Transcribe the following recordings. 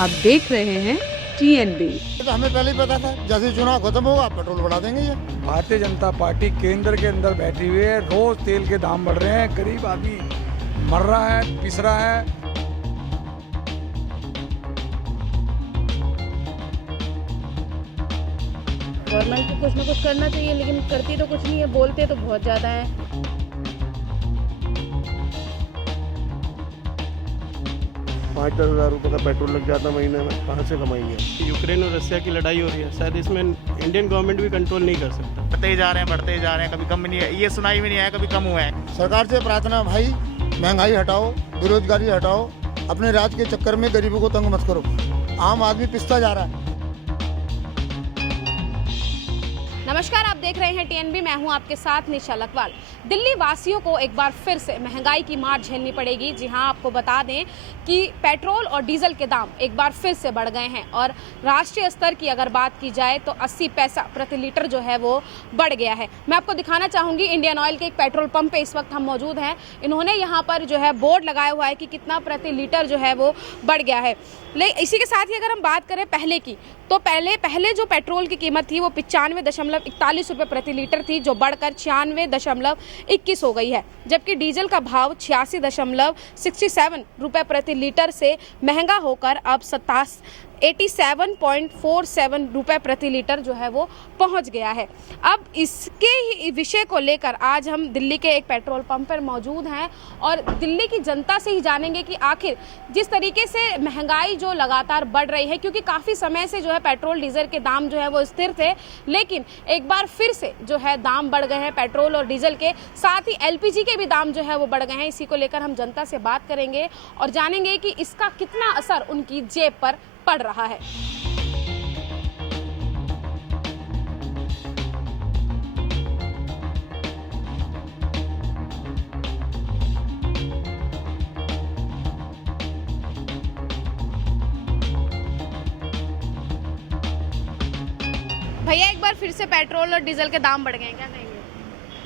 आप देख रहे हैं TNB। तो हमें पहले ही पता था जैसे चुनाव खत्म होगा पेट्रोल बढ़ा देंगे ये। भारतीय जनता पार्टी केंद्र के अंदर बैठी हुई है, रोज तेल के दाम बढ़ रहे हैं, गरीब आदमी मर रहा है, पिस रहा है। गवर्नमेंट को कुछ ना कुछ करना चाहिए, लेकिन करती तो कुछ नहीं है, बोलते तो बहुत ज़्यादा है। 5-10 हज़ार रुपये का पेट्रोल लग जाता महीने में, कहाँ से कमाएंगे? यूक्रेन और रसिया की लड़ाई हो रही है, शायद इसमें इंडियन गवर्नमेंट भी कंट्रोल नहीं कर सकता। बढ़ते ही जा रहे हैं, कभी कम नहीं है, ये सुनाई भी नहीं है, कभी कम हुआ है। सरकार से प्रार्थना भाई महंगाई हटाओ, बेरोजगारी हटाओ, अपने राज के चक्कर में गरीबों को तंग मत करो। आम आदमी पिसता जा रहा है। नमस्कार, आप देख रहे हैं TNB। मैं हूं आपके साथ निशा लखवाल। दिल्ली वासियों को एक बार फिर से महंगाई की मार झेलनी पड़ेगी। जी हां, आपको बता दें कि पेट्रोल और डीजल के दाम एक बार फिर से बढ़ गए हैं और राष्ट्रीय स्तर की अगर बात की जाए तो 80 पैसा प्रति लीटर जो है वो बढ़ गया है। मैं आपको दिखाना चाहूँगी, इंडियन ऑयल के एक पेट्रोल पंप पे इस वक्त हम मौजूद हैं। इन्होंने यहाँ पर जो है बोर्ड लगाया हुआ है कि कितना प्रति लीटर जो है वो बढ़ गया है। लेकिन इसी के साथ ही अगर हम बात करें पहले की, तो पहले जो पेट्रोल की कीमत थी वो 95.41 रुपये प्रति लीटर थी, जो बढ़कर 96.21 हो गई है। जबकि डीजल का भाव 86.67 रुपये प्रति लीटर से महंगा होकर अब 87.47 रुपये प्रति लीटर जो है वो पहुंच गया है। अब इसके ही विषय को लेकर आज हम दिल्ली के एक पेट्रोल पंप पर मौजूद हैं और दिल्ली की जनता से ही जानेंगे कि आखिर जिस तरीके से महंगाई जो लगातार बढ़ रही है, क्योंकि काफ़ी समय से जो है पेट्रोल डीजल के दाम जो है वो स्थिर थे, लेकिन एक बार फिर से जो है दाम बढ़ गए हैं पेट्रोल और डीजल के, साथ ही LPG के भी दाम जो है वो बढ़ गए हैं। इसी को लेकर हम जनता से बात करेंगे और जानेंगे कि इसका कितना असर उनकी जेब पर पड़ रहा है। भैया, एक बार फिर से पेट्रोल और डीजल के दाम बढ़ गए हैं, क्या कहेंगे?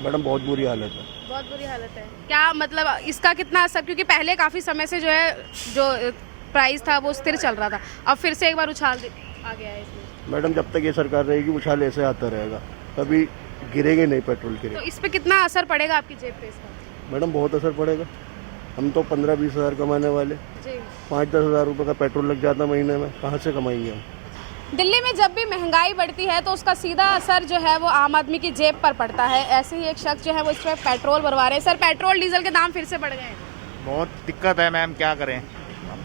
मैडम बहुत बुरी हालत है। बहुत बुरी हालत है। क्या मतलब इसका कितना असर, क्योंकि पहले काफ़ी समय से जो प्राइस था वो स्थिर चल रहा था, अब फिर से एक बार उछाल आ गया है इसमें। मैडम जब तक ये सरकार रहेगी उछाल ऐसे आता रहेगा, कभी गिरेंगे नहीं पेट्रोल के तो रेट। इस पे कितना असर पड़ेगा आपकी जेब पे इसका? मैडम बहुत असर पड़ेगा। हम तो 15-20 हज़ार कमाने वाले, जी। 5-10 हज़ार रुपये का पेट्रोल लग जाता महीने में, कहाँ से कमाएंगे हम? दिल्ली में जब भी महंगाई बढ़ती है तो उसका सीधा असर जो है वो आम आदमी की जेब पर पड़ता है। ऐसे ही एक शख्स जो है वो इसमें पेट्रोल भरवा रहे हैं। सर, पेट्रोल डीजल के दाम फिर से बढ़ गए हैं। बहुत दिक्कत है मैम, क्या करें,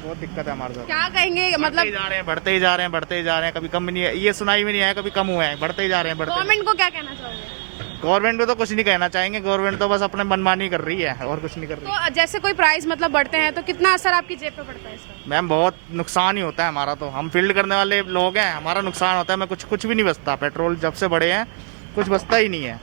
बहुत दिक्कत है हमारे साथ। क्या कहेंगे, मतलब बढ़ते ही जा रहे हैं, कभी कम नहीं है, ये सुनाई भी नहीं है, कभी कम हुआ है, बढ़ते ही जा रहे हैं। गवर्नमेंट को क्या कहना चाहोगे? गवर्नमेंट को तो कुछ नहीं कहना चाहेंगे, गवर्नमेंट तो बस अपने मनमानी कर रही है और कुछ नहीं कर रही। तो जैसे कोई प्राइस मतलब बढ़ते हैं तो कितना असर आपकी जेब पे पड़ता है इसका? मैम बहुत नुकसान ही होता है हमारा, तो हम फील्ड करने वाले लोग हैं, हमारा नुकसान होता है। मैं कुछ भी नहीं बचता, पेट्रोल जब से बढ़े हैं कुछ बचता ही नहीं है।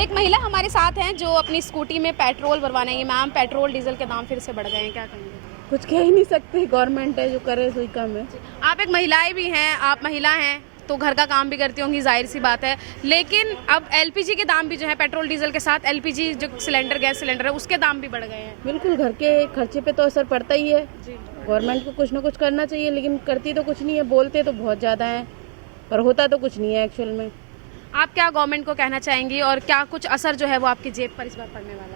एक महिला हमारे साथ हैं जो अपनी स्कूटी में पेट्रोल भरवाने गई। मैम, पेट्रोल डीजल के दाम फिर से बढ़ गए हैं, क्या कहेंगे? कुछ कह ही नहीं सकते, गवर्नमेंट है जो करे सो ही कम है। आप एक महिलाएं भी हैं, आप महिला हैं तो घर का काम भी करती होंगी, जाहिर सी बात है, लेकिन अब LPG के दाम भी जो है पेट्रोल डीजल के साथ LPG जो सिलेंडर, गैस सिलेंडर है, उसके दाम भी बढ़ गए हैं। बिल्कुल, घर के खर्चे पे तो असर पड़ता ही है। गवर्नमेंट को कुछ ना कुछ करना चाहिए, लेकिन करती तो कुछ नहीं है, बोलते तो बहुत ज़्यादा है, पर होता तो कुछ नहीं है एक्चुअल में। आप क्या गवर्नमेंट को कहना चाहेंगी और क्या कुछ असर जो है वो आपकी जेब पर इस बार पड़ने वाला है?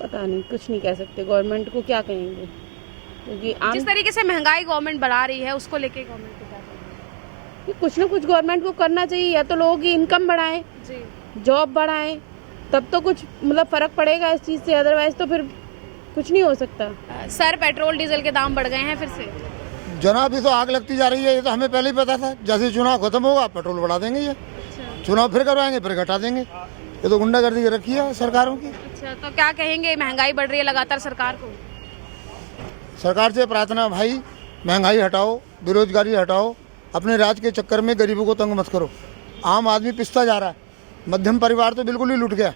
पता नहीं, कुछ नहीं कह सकते। गवर्नमेंट को क्या कहेंगे, क्योंकि जिस तरीके से महंगाई गवर्नमेंट बढ़ा रही है उसको लेके गवर्नमेंट को क्या कहेंगे? कुछ ना कुछ गवर्नमेंट को करना चाहिए, या तो लोगों की इनकम बढ़ाएं, जॉब बढ़ाएं, तब तो कुछ मतलब फर्क पड़ेगा इस चीज़ से, अदरवाइज तो फिर कुछ नहीं हो सकता। सर, पेट्रोल डीजल के दाम बढ़ गए हैं फिर से। जनाब, ये तो आग लगती जा रही है, ये तो हमें पहले ही पता था जैसे चुनाव खत्म होगा पेट्रोल बढ़ा देंगे ये। चुनाव फिर करवाएंगे, फिर घटा देंगे। ये तो गुंडागर्दी रखी है सरकारों की। अच्छा, तो क्या कहेंगे, महंगाई बढ़ रही है लगातार सरकार को? सरकार से प्रार्थना भाई महंगाई हटाओ, बेरोजगारी हटाओ, अपने राज के चक्कर में गरीबों को तंग मत करो। आम आदमी पिसता जा रहा है, मध्यम परिवार तो बिल्कुल ही लुट गया।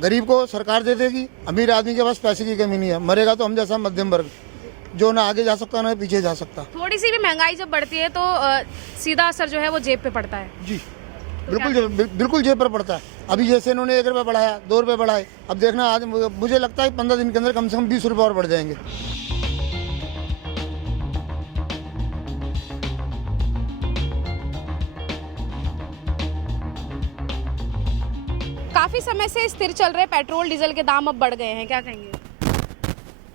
गरीब को सरकार दे देगी, अमीर आदमी के पास पैसे की कमी नहीं है, मरेगा तो हम जैसा मध्यम वर्ग। जो ना आगे जा सकता ना पीछे जा सकता। थोड़ी सी भी महंगाई जब बढ़ती है तो सीधा असर जो है वो जेब पे पड़ता है। जी बिल्कुल जेब पर पड़ता है। अभी जैसे इन्होंने 1 रुपया बढ़ाया, 2 रुपये बढ़ाए, अब देखना आज मुझे लगता है 15 दिन के अंदर कम से कम 20 रुपये और बढ़ जाएंगे। काफी समय से स्थिर चल रहे पेट्रोल डीजल के दाम अब बढ़ गए हैं, क्या कहेंगे?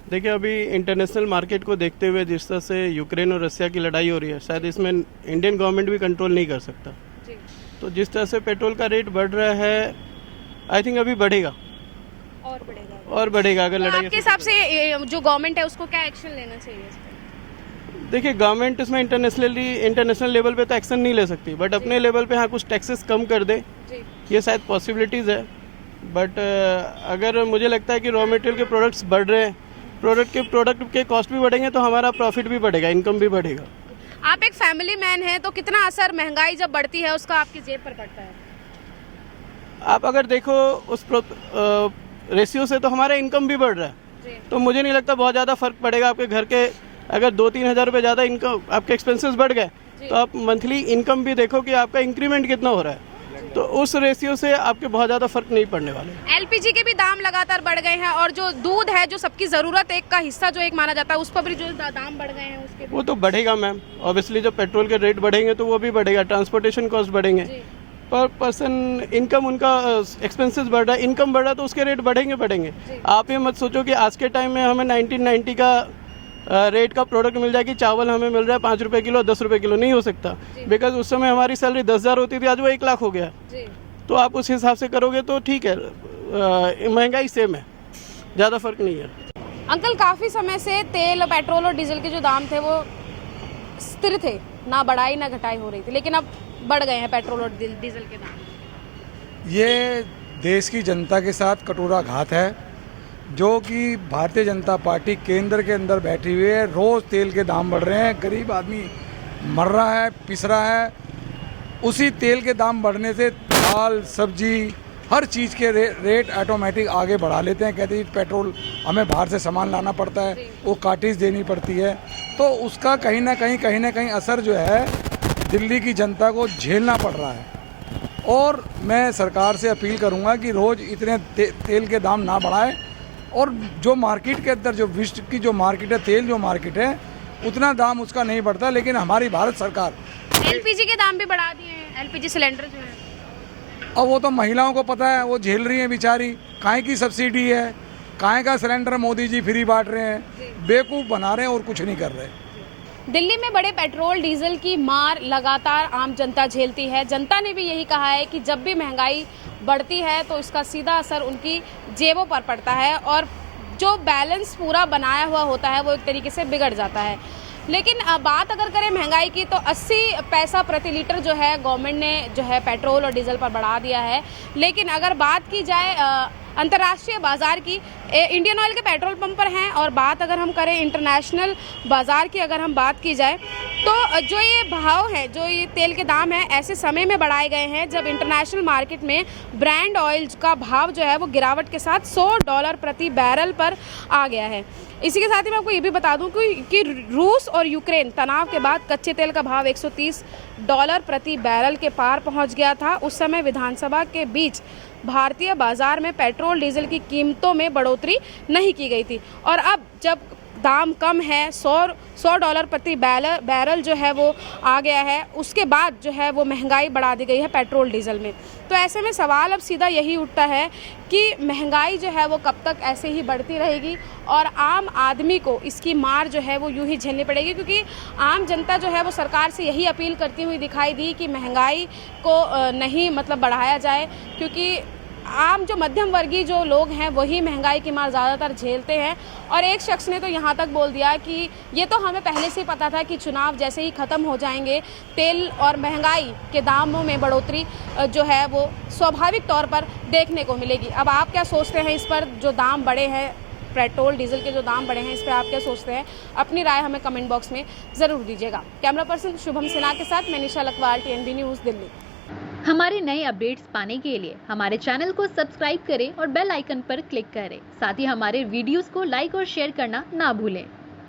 देखिए, अभी इंटरनेशनल मार्केट को देखते हुए जिस तरह से यूक्रेन और रसिया की लड़ाई हो रही है, शायद इसमें इंडियन गवर्नमेंट भी कंट्रोल नहीं कर सकता। तो जिस तरह से पेट्रोल का रेट बढ़ रहा है, आई थिंक अभी बढ़ेगा और बढ़ेगा अगर तो लड़ाई। आपके हिसाब से जो गवर्नमेंट है उसको क्या एक्शन लेना चाहिए इस पे? देखिए, गवर्नमेंट इसमें इंटरनेशनल लेवल पे तो एक्शन नहीं ले सकती, बट अपने लेवल पे हाँ कुछ टैक्सेस कम कर दे, ये शायद पॉसिबिलिटीज़ है। बट अगर मुझे लगता है कि रॉ मटेरियल के प्रोडक्ट्स बढ़ रहे हैं, प्रोडक्ट के कॉस्ट भी बढ़ेंगे तो हमारा प्रॉफिट भी बढ़ेगा, इनकम भी बढ़ेगा। आप एक फैमिली मैन हैं, तो कितना असर महंगाई जब बढ़ती है उसका आपकी जेब पर पड़ता है? आप अगर देखो उस रेशियो से तो हमारा इनकम भी बढ़ रहा है, तो मुझे नहीं लगता बहुत ज़्यादा फर्क पड़ेगा। आपके घर के अगर 2-3 हज़ार रुपये ज़्यादा इनकम, आपके एक्सपेंसेस बढ़ गए, तो आप मंथली इनकम भी देखो कि आपका इंक्रीमेंट कितना हो रहा है, तो उस रेशियो से आपके बहुत ज़्यादा फर्क नहीं पड़ने वाले। एलपीजी के भी दाम लगातार बढ़ गए हैं, और जो दूध है, जो सबकी ज़रूरत एक का हिस्सा जो एक माना जाता है, उस पर भी जो दाम बढ़ गए हैं उसके वो तो बढ़ेगा मैम, ऑब्वियसली जब पेट्रोल के रेट बढ़ेंगे तो वो भी बढ़ेगा, ट्रांसपोर्टेशन कॉस्ट बढ़ेंगे, पर पर्सन इनकम उनका एक्सपेंसेस बढ़ रहा है, इनकम बढ़ रहा है तो उसके रेट बढ़ेंगे। आप ये मत सोचो कि आज के टाइम में हमें 1990 का रेट का प्रोडक्ट मिल जाए कि चावल हमें मिल रहा है 5 रुपये किलो, 10 रुपये किलो, नहीं हो सकता, बिकॉज उस समय हमारी सैलरी 10,000 होती थी, आज वो 1 लाख हो गया। तो आप उस हिसाब से करोगे तो ठीक है, महंगाई सेम है, ज़्यादा फर्क नहीं है। अंकल, काफ़ी समय से तेल, पेट्रोल और डीजल के जो दाम थे वो स्थिर थे, ना बढ़ाई ना घटाई हो रही थी, लेकिन अब बढ़ गए हैं पेट्रोल और डीजल के दाम। ये देश की जनता के साथ कटोरा घात है, जो कि भारतीय जनता पार्टी केंद्र के अंदर बैठी हुई है। रोज़ तेल के दाम बढ़ रहे हैं, गरीब आदमी मर रहा है, पिस रहा है। उसी तेल के दाम बढ़ने से दाल, सब्जी, हर चीज़ के रेट ऑटोमेटिक आगे बढ़ा लेते हैं। कहते हैं पेट्रोल हमें बाहर से सामान लाना पड़ता है, वो कार्टेज देनी पड़ती है, तो उसका कहीं ना कहीं असर जो है दिल्ली की जनता को झेलना पड़ रहा है। और मैं सरकार से अपील करूंगा कि रोज़ इतने तेल के दाम ना बढ़ाएं, और जो मार्केट के अंदर, जो विश्व की जो मार्केट है, तेल जो मार्केट है, उतना दाम उसका नहीं बढ़ता, लेकिन हमारी भारत सरकार एलपीजी के दाम भी बढ़ा दिए हैं, एलपीजी सिलेंडर जो है। अब वो तो महिलाओं को पता है, वो झेल रही हैं बेचारी। काहे की सब्सिडी है, काहे का सिलेंडर मोदी जी फ्री बांट रहे हैं, बेवकूफ़ बना रहे हैं और कुछ नहीं कर रहे। दिल्ली में बड़े पेट्रोल डीजल की मार लगातार आम जनता झेलती है। जनता ने भी यही कहा है कि जब भी महंगाई बढ़ती है तो इसका सीधा असर उनकी जेबों पर पड़ता है, और जो बैलेंस पूरा बनाया हुआ होता है वो एक तरीके से बिगड़ जाता है। लेकिन बात अगर करें महंगाई की, तो 80 पैसा प्रति लीटर जो है गवर्नमेंट ने जो है पेट्रोल और डीजल पर बढ़ा दिया है। लेकिन अगर बात की जाए अंतर्राष्ट्रीय बाज़ार की, इंडियन ऑयल के पेट्रोल पंप पर हैं, और बात अगर हम करें इंटरनेशनल बाज़ार की, अगर हम बात की जाए तो जो ये भाव है, जो ये तेल के दाम है, ऐसे समय में बढ़ाए गए हैं जब इंटरनेशनल मार्केट में ब्रांड ऑयल का भाव जो है वो गिरावट के साथ $100 प्रति बैरल पर आ गया है। इसी के साथ ही मैं आपको ये भी बता दूं कि रूस और यूक्रेन तनाव के बाद कच्चे तेल का भाव $130 प्रति बैरल के पार पहुंच गया था। उस समय विधानसभा के बीच भारतीय बाजार में पेट्रोल डीजल की कीमतों में बढ़ोतरी नहीं की गई थी, और अब जब दाम कम है, $100 प्रति बैरल जो है वो आ गया है, उसके बाद जो है वो महंगाई बढ़ा दी गई है पेट्रोल डीजल में। तो ऐसे में सवाल अब सीधा यही उठता है कि महंगाई जो है वो कब तक ऐसे ही बढ़ती रहेगी, और आम आदमी को इसकी मार जो है वो यूं ही झेलनी पड़ेगी, क्योंकि आम जनता जो है वो सरकार से यही अपील करती हुई दिखाई दी कि महंगाई को नहीं बढ़ाया जाए, क्योंकि आम जो मध्यम वर्गीय जो लोग हैं वही महंगाई की मार ज़्यादातर झेलते हैं। और एक शख्स ने तो यहाँ तक बोल दिया कि ये तो हमें पहले से ही पता था कि चुनाव जैसे ही ख़त्म हो जाएंगे, तेल और महंगाई के दामों में बढ़ोतरी जो है वो स्वाभाविक तौर पर देखने को मिलेगी। अब आप क्या सोचते हैं इस पर, जो दाम बढ़े हैं, पेट्रोल डीजल के जो दाम बढ़े हैं, इस पर आप क्या सोचते हैं? अपनी राय हमें कमेंट बॉक्स में ज़रूर दीजिएगा। कैमरा पर्सन शुभम सिन्हा के साथ मैं निशा लकवाल, TNB न्यूज़, दिल्ली। हमारे नए अपडेट्स पाने के लिए हमारे चैनल को सब्सक्राइब करें और बेल आइकन पर क्लिक करें। साथ ही हमारे वीडियोस को लाइक और शेयर करना ना भूलें।